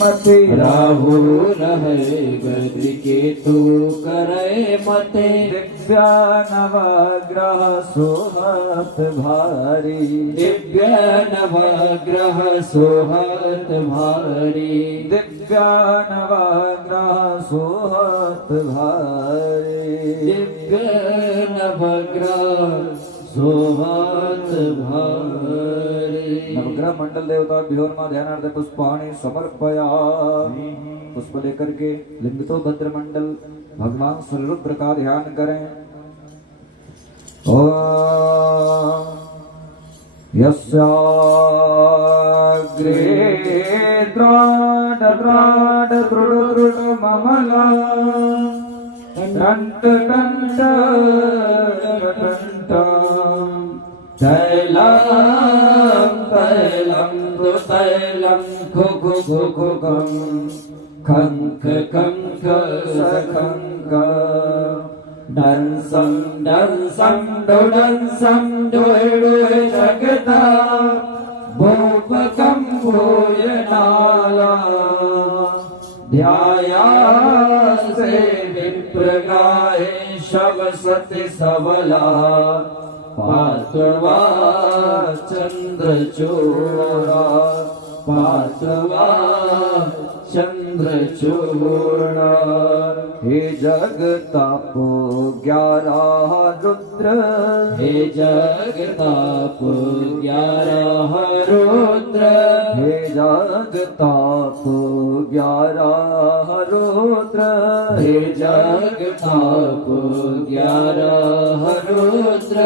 मते राहु रहे गति के तू करे मते दिव्या नवग्रह सोहत भारी दिव्य नवग्रह सोहत भारी दिव्या नवग्रह सोहत भारी दिव्य नवग्रह सोहत भारी नवग्रह मंडल देवता भ्योरमा ध्यानार्थ पुष्पाणि समर्पयामि। पुष्प लेकर के लिंग तो भद्र मंडल भगवान श्री रुद्र का ध्यान करें। ओम यस्याग्रे द्राड द्राड द्रुड द्रुड ममला टंट टंट टंट तैलं तैलं तु तैलं खुखु खुखुकं खंख खंख सखंग डंसं डंसं डुडंसं डुडुडु जगता भूपकं भूयनाला ध्यायास्ते विप्रगाये शवसति सबला पार्थिवा चंद्रचूड़ा पार्थिवा चंद्रचूड़ा हे जगताप 11 रुद्र हे जगताप 11 रुद्र हे जगताप 11 रुद्र हे जगताप 11 रुद्र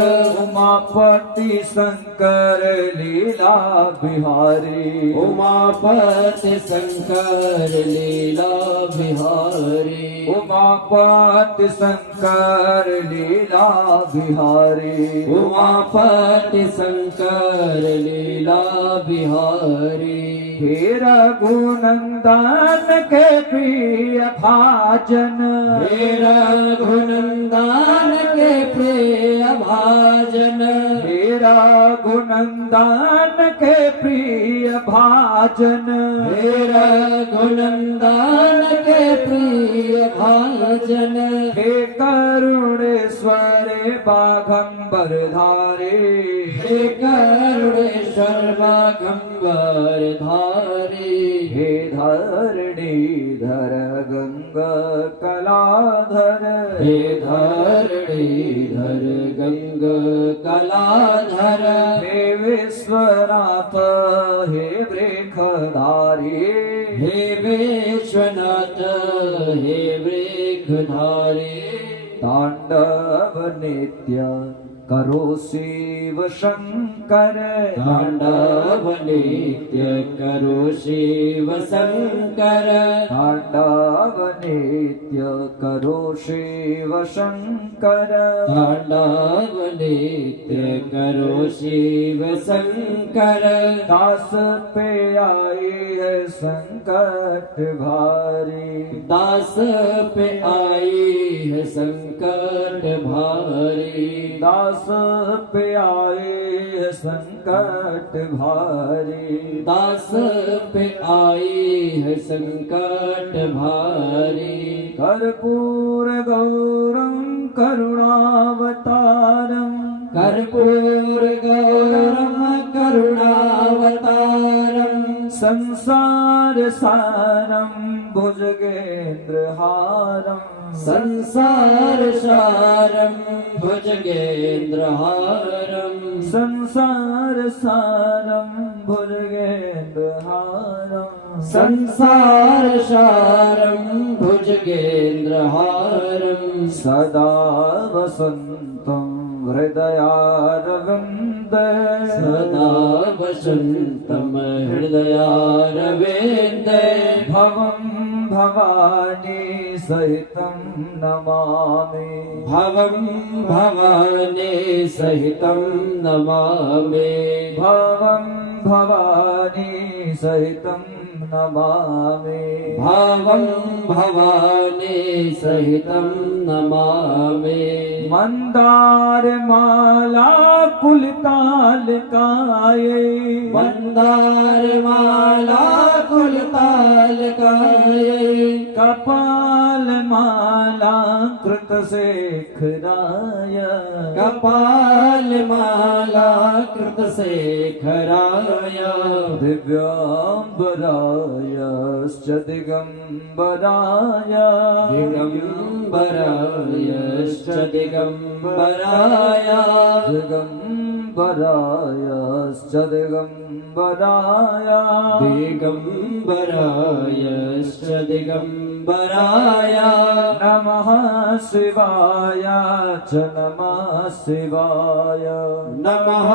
उमापति शंकर लीला बिहारी उमापति शंकर लीला बिहारी उमापति शंकर लीला बिहारी उमापति शंकर लीला बिहारी हे रघुनंदन के प्रिय भाजन हे रघुनंदन के प्रिय भाजन हे रघुनंदन के प्रिय भाजन हे रघुनंदन के प्रिय भाजन हे करुणेश्वर बाघंबर धारे हे करुणेश्वर बाघंबर धारी हे धरणीधर गंगा कलाधर हे धरणीधर गंग कलाधर हे विश्वनाथ हे वृखधारी हे विश्वनाथ हे वृखधारी तांडव नित्य करो शिव शंकर तांडव नित्य करो शिव शंकर तांडव नित्य करो शिव शंकर तांडव नित्य करो शिव शंकर दास पे आई है संकट भारी दास पे आई है संकट भारी दास पे आए है संकट भारी दास पे आई है संकट भारी कर्पूर गौरम करुणावतारम कर्पूर गौरम करुणावतारम संसार सारम भुजगेंद्र हारम संसार सारम भुजगेंद्र हारम संसार सारम भुजगेंद्र हारम संसार सारम भुजगेंद्र हारम सदा वसंतम हृदयारविंद सदा वसंतम हृदयारविंद भवं भवानी सहितं नमामि भवं भवानी सहितं नमामि भवं भवानी सहितं नमामि भावं भवानी सहितं नमामि मन्दारमाला कुलतालकायै मन्दारमाला कुलतालकायै कपालमाला कृतशेखराय कपालमाला कृतशेखराय दिव्याम्बरायश्च दिगम्बराय दिगम्बरायश्च दिगम्बराय दिगम्बरायश्च दिगम्बराय दिगम्बरायश्च दिगम्बराय नमः शिवाय च नमः शिवाय नमः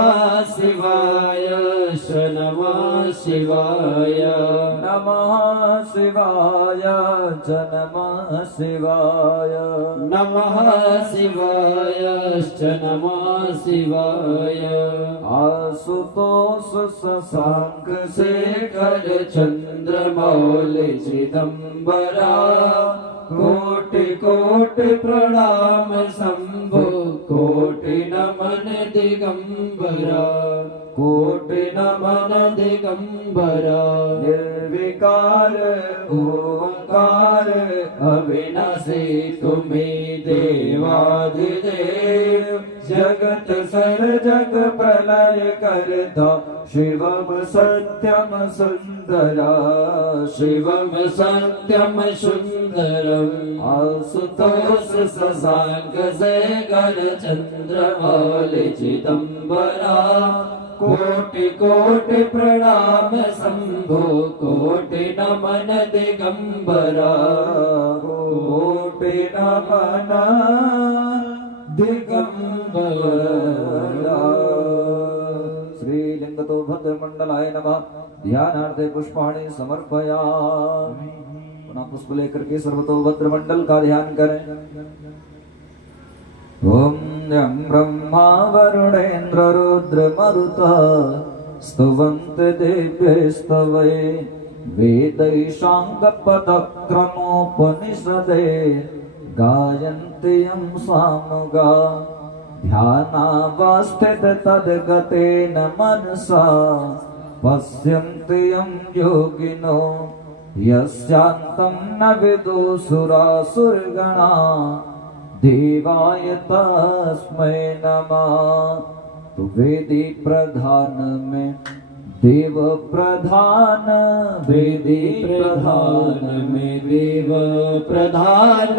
शिवाय च नमः शिवाय नमः शिवाय च नमः शिवाय नमः शिवायश्च नमः शिवाय आशुतोष शशांक शेखर चन्द्रमौलि चिदम्बरा कोटि कोटि प्रणाम शम्भो कोटि नमन दिगम्बरा कोटि नमन दिगम्बरा निर्विकार ओंकार अविनाशी तुम्ही देवाधिदेव जगत सर जग प्रलय करता शिवम सत्यम सुंदरा शिवं सत्यं सुन्दरम् आशुतोष शशांक शेखर चन्द्रमौलि चिदम्बरा कोटि कोटि प्रणाम शम्भो कोटि नमन दिगम्बरा कोटि नमन दिगंबरा श्रीलिंगतो भद्रमंडलाय नमः ध्यानार्थे पुष्पाणि समर्पयामि पुनः पुष्प लेकर के सर्वतो भद्रमंडल का ध्यान करें ओम यं ब्रह्मा वरुणेन्द्र रुद्र मरुतः स्तुवन्त दिव्यैस्तवै वेदैशाङ्गपदक्रमोपनिषदे गायन्ति यं सामुगा ध्यानावस्थित तद्गतेन मनसा पश्यन्ति यं योगिनो यस्यान्तं न विदुषुरासुरगणा देवाय तस्मै नमः तु वेदी प्रधान में देव प्रधान वेदी प्रधान में देव प्रधान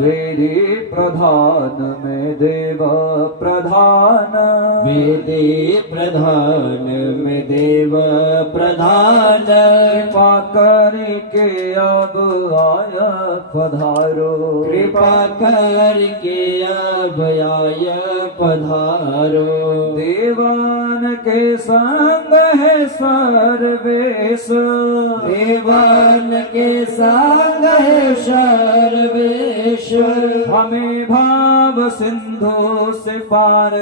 वेदी प्रधान में देव प्रधान वेदी प्रधान में देव प्रधान कृपा करके अब आय पधारो कृपा करके अब आय पधारो देवान के संग है सर्वेश देवान के संग है सर्वेश हमें भाव सिंधु से पार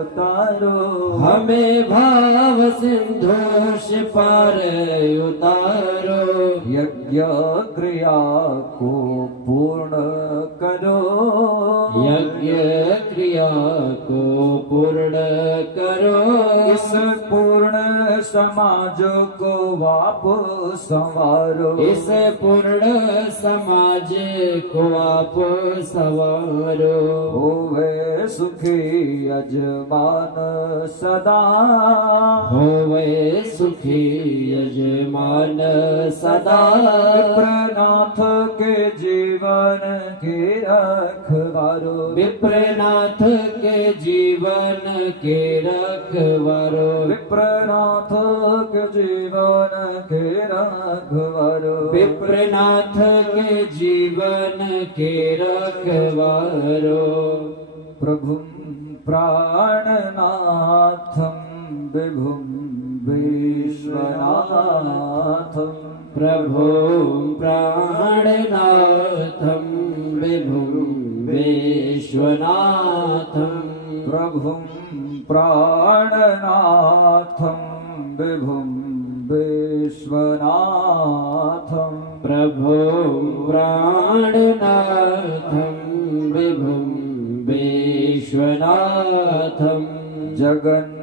उतारो हमें भाव सिंधु से पार उतारो यज्ञ क्रिया को पूर्ण करो यज्ञ क्रिया को पूर्ण करो इस पूर्ण समाज को वापस संवारो इस पूर्ण समाज को आप सवारो होवे सुखी यजमान सदा होवे सुखी यजमान सदा विप्रनाथ के जीवन के रखवारो विप्रनाथ के जीवन के रखवारो विप्रनाथ के जीवन के रखवारो विप्रनाथ के जीवन के रखवारो प्रभुं प्राणनाथं विभुं विश्वनाथं प्रभो प्राणनाथं विभुं विश्वनाथं प्रभुं प्राणनाथं विभुं विश्वनाथं विश्वनाथं प्रभुं प्राणनाथं विभुं विश्वनाथं जगन्नाथनाथं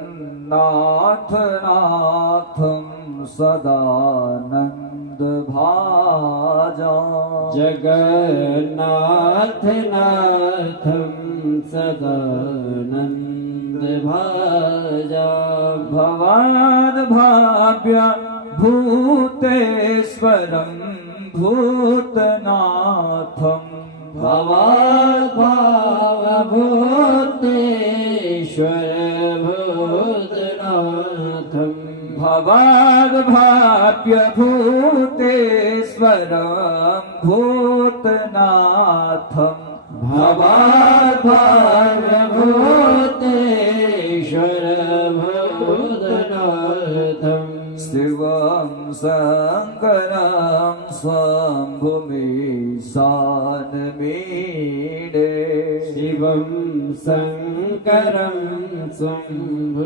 सदानन्दभाजा जगन्नाथनाथं सदानन्दभाजा भवाद्भाव्य भूतेश्वरं भूतनाथं भवाद्भावभूतेश्वर भूतनाथं भवाद्भाव्य भूतेश्वरं भूतनाथं भवाद्भावभूतेश्वर भूतनाथं शिवं शङ्करं स्वम्भुमीशानमीडे शिवं शङ्करं स्वम्भुमीशानमेः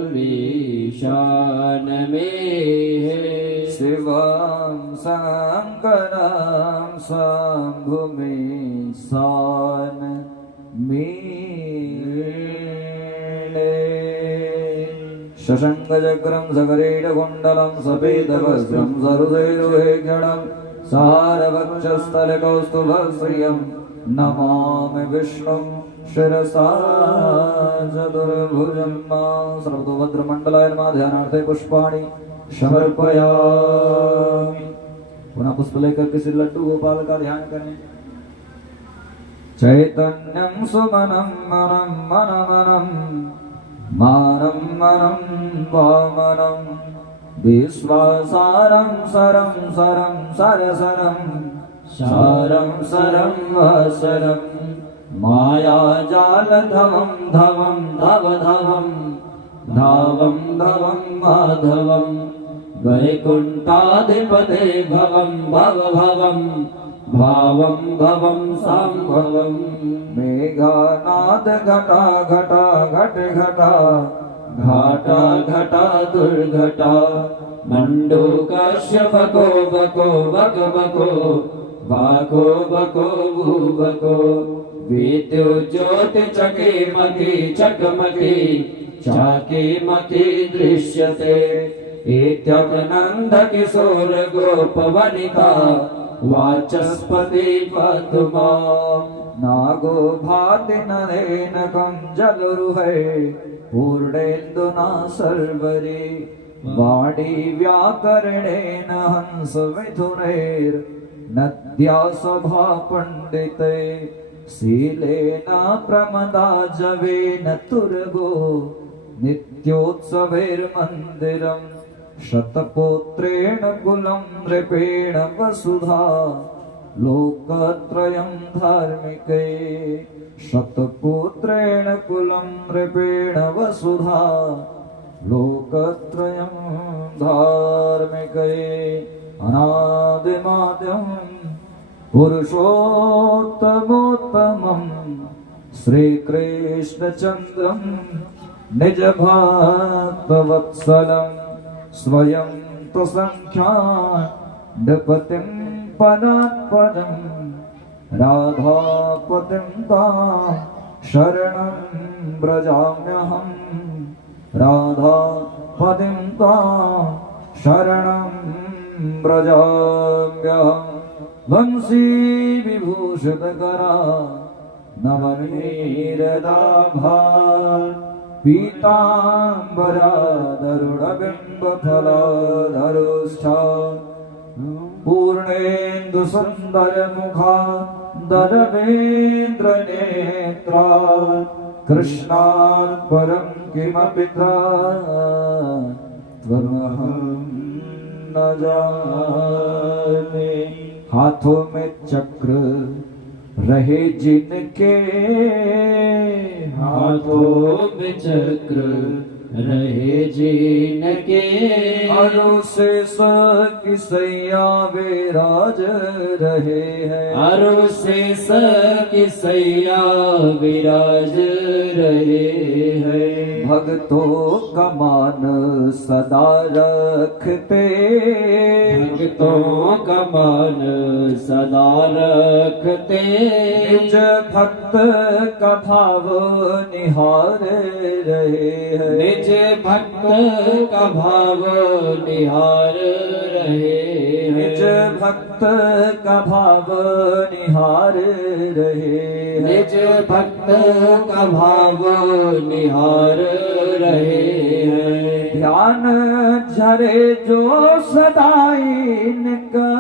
शिवं शङ्करं स्वम्भुमीशानमीडे शशङ्खचक्रं सकरीडकुण्डलं सफेदवस्त्रं सरुदैरुहेक्षणं सारवक्षस्थलकौस्तुभश्रियं नमामि विष्णुं शिरसा चतुर्भुजं सर्वतोभद्रमण्डलाय नमः ध्यानार्थे पुष्पाणि समर्पयामि। पुनः पुष्प लेकर किसी लड्डू गोपाल का ध्यान करें। चैतन्यं सुमनं मनम मनमनं मानं मनं वामनं विश्वासारं सरं सरं सरसरं सारं सरं वसरं मायाजालधवं धवं धवधवं धावं धवं माधवं वैकुण्ठाधिपते भवं भवभवं भावं भवं सम्भवं मेघनाद घटा घटा घट घटा घाटा घटा दुर्घटा मण्डूकस्य बको बको बक बको बाको बको भूबको विद्युज्योति चके मके चकमके चाके मके दृश्यते इत्यनन्द किशोर गोपवनिता वाचस्पति पद्मा नागो भाति नरेनकं जलरुहे पूर्णेन्दुना सर्वरे वाणी व्याकरणेन हंस मिथुनैर्नद्या सभा पण्डिते शीलेन प्रमदा जवेन तुर्गो नित्योत्सवैर्मन्दिरम् शतपुत्रेण कुलं नृपेण वसुधा लोकत्रयं धार्मिके शतपुत्रेण कुलं नृपेण वसुधा लोकत्रयं धार्मिके अनादिमाद्यं पुरुषोत्तमोत्तमं श्रीकृष्णचन्द्रं निजभक्तवत्सलम् स्वयं प्रसङ्ख्यान् पदात्पदं राधापतिं तां शरणं व्रजाम्यहं राधापतिं तां शरणं व्रजाम्यहं वंशी विभूषितकरा नवनीरदाभा पीताम्बरादरुणबिम्बफलाधरुष्ठा पूर्णेन्दुसुन्दरमुखा दरवेन्द्रनेत्रा कृष्णात् परं किमपि त्वमहं न जाने। हाथों में चक्र रहे जिनके हाथों में चक्र रहे जिनके अरु से किसैया विराज रहे हैं अरु से किसैया विराज रहे हैं भक्तों का मान सदा रखते, भक्तों का मान सदा रखते, निज भक्त का भाव निहार रहे हैं, निज भक्त का भाव निहार रहे हैं, निज भक्त का भाव निहार रहे हैं, निज भक्त का भाव निहार रहे हैं। ध्यान झरे जो सदा इनका,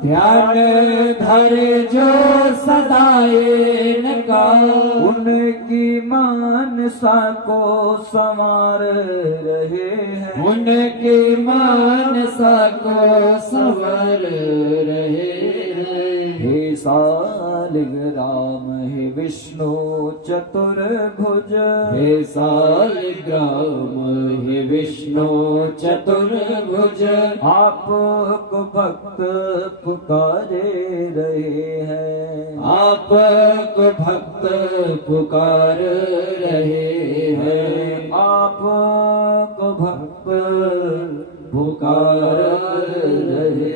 ध्यान धरे जो सदा इनका, उनकी मानसा को संवार रहे हैं, उनकी मानसा को संवर रहे हैं। हे सालिग्राम हे विष्णु चतुर्भुज, हे सालिग्राम हे विष्णु चतुर्भुज, आपको भक्त पुकारे रहे हैं, आपको भक्त पुकार रहे हैं, आपको भक्त पुकार रहे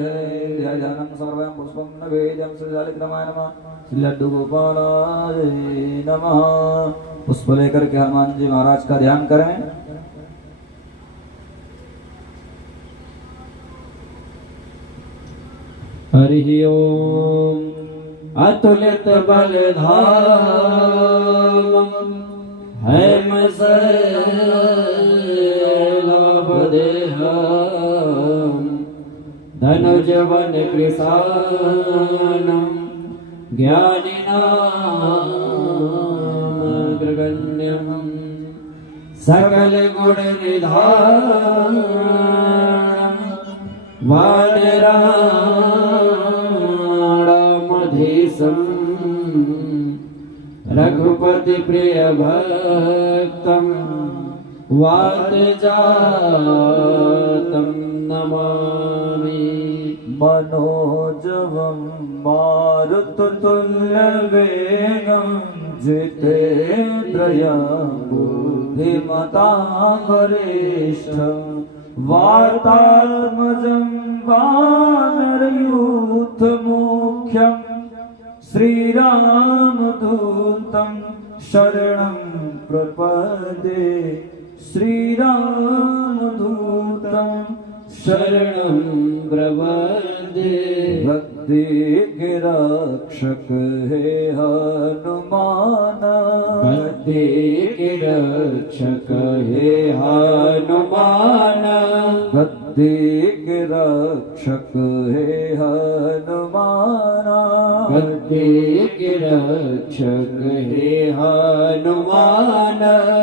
हैं। ध्यानं सर्वं पुष्पं नवेद्यं श्रीलालितमाय नमः, श्री लड्डू गोपालाय नमः। पुष्प लेकर के हनुमान जी महाराज का ध्यान करें। हरि ओम। अतुलित बलधाम हैम देहम, धनुजवन कृशानम ज्ञानिनामग्रगण्यम, सकल गुण निधानम वानराणामधीशं, रघुपति प्रिय भक्तं वातजातं नमामि। मनोजवं मारुततुल्यवेगं जितेन्द्रियं बुद्धिमतां वरिष्ठं, वातात्मजं वानरयूथमुख्यं, श्रीरामदूतं शरणं प्रपद्ये, श्रीरामदूतं शरणं प्रपद्ये। भक्ति के रक्षक हे हनुमान, भक्ति के रक्षक हे हनुमान, भक्ति के रक्षक हे हनुमान, भक्ति के रक्षक हे हनुमान।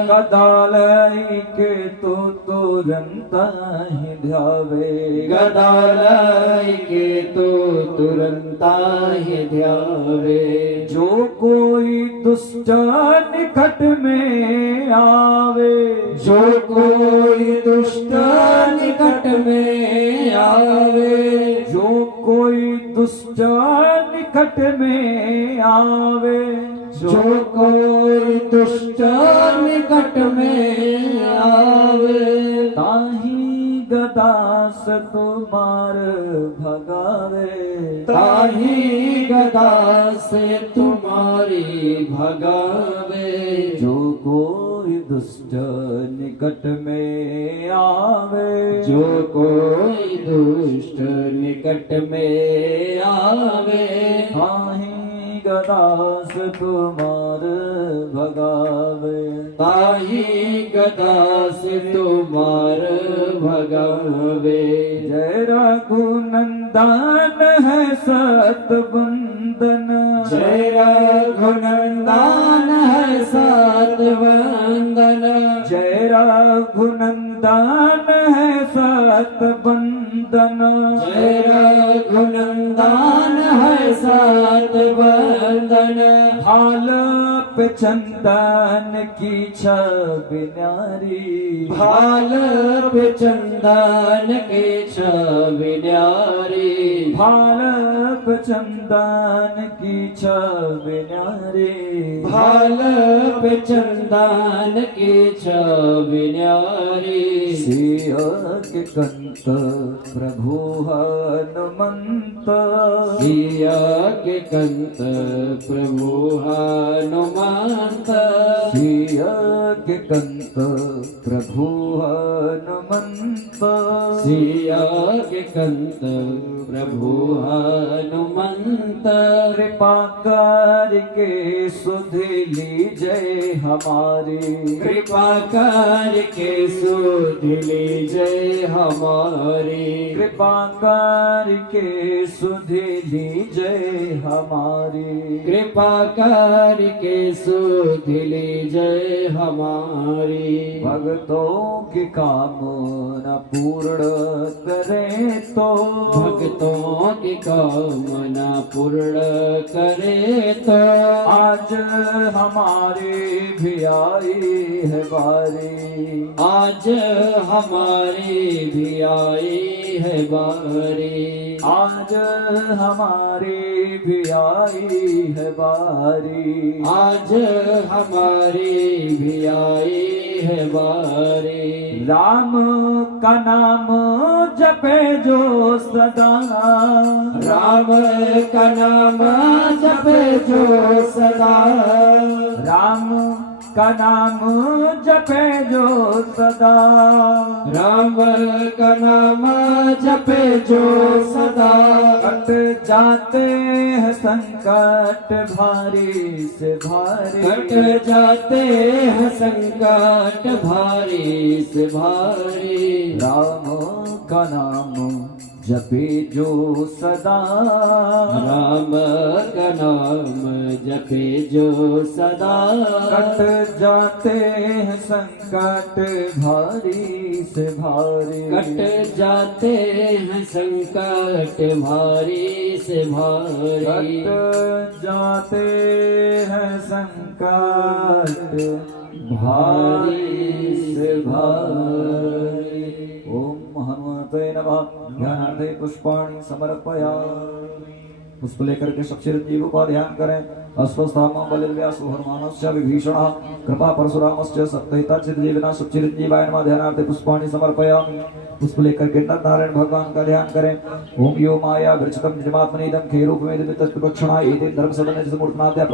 गदालय के तो तुरंत ही ध्यावे, गदालय के तो तुरंत ही ध्यावे। जो कोई दुष्ट निकट में आवे, जो कोई दुष्ट निकट में आवे, जो कोई दुष्ट निकट में आवे, जो कोई दुष्ट निकट में आवे, ताही गदा से तुम्हार भगावे, ताही गदा से तुम्हारी भगावे। जो कोई दुष्ट निकट में आवे, जो कोई दुष्ट निकट में आवे, ताही गदा से तुम्हार भगावे, ताही गदा से तुम्हार भगावे। जय रघुनंदन है सतबंदन, जय रघुनंदन है सतबंदन, जय रघुनंदन है सतबंदन, जय रघुनंदन है सतबंदन। हाल पे चंदन की छवि न्यारी, भाल पे चंदन की छवि न्यारी, भाल पे चंदन की छवि न्यारी, भाल पे चंदन की छवि न्यारी, सिय के कंत प्रभु हनुमंत, सिया के कंत प्रभु हनुमंत, सिय के कंत प्रभु हनुमंत, सिया के कंत प्रभु हनुमंत, कृपा करके सुध लीजय हमारी, कृपा करके सुध लीजय हमारी, कृपा करके सुध लीजय हमारी, कृपा करके सुध लीजय हमारी, भक्तों की कामना पूर्ण करें तो, भक्तों की कामना पूर्ण करे तो, आज हमारी भी आई है बारी, आज हमारी भी आई है बारी, आज हमारी भी आई है बारी, आज हमारी भी आई है बारी, राम का नाम जपे जो सदा, राम का नाम जपे जो सदा, राम का नाम जपे जो सदा, राम का नाम जपे जो सदा, कट जाते हैं संकट भारी से भारी, कट जाते हैं संकट भारी से भारी, राम का नाम जपे जो सदा, राम का नाम जपे जो सदा, कट जाते हैं संकट भारी से भारी, कट जाते हैं संकट भारी से भारी, कट जाते हैं संकट भारी से भारी। ओम हनुमते नमः। ध्यानार्थे पुष्पाणि समर्पयामि। पुष्प लेकर के सब चिरंजीव का ध्यान करें। अस्वस्थामा बलिर्व्यासो हनुमानस्य विभीषणः कृपा परशुरामस्य सत्तहिता चिरंजीविना सब चिरंजीवाय नमः। ध्यानार्थे पुष्पाणि समर्पयामि। पुष्प लेकर के नर नारायण भगवान का ध्यान करें। ओम यो माया वृक्षकम निजमात्मनेदम खेरूपमेदमितस्तु भक्षणाय एते धर्म सदन समूर्तनाद्या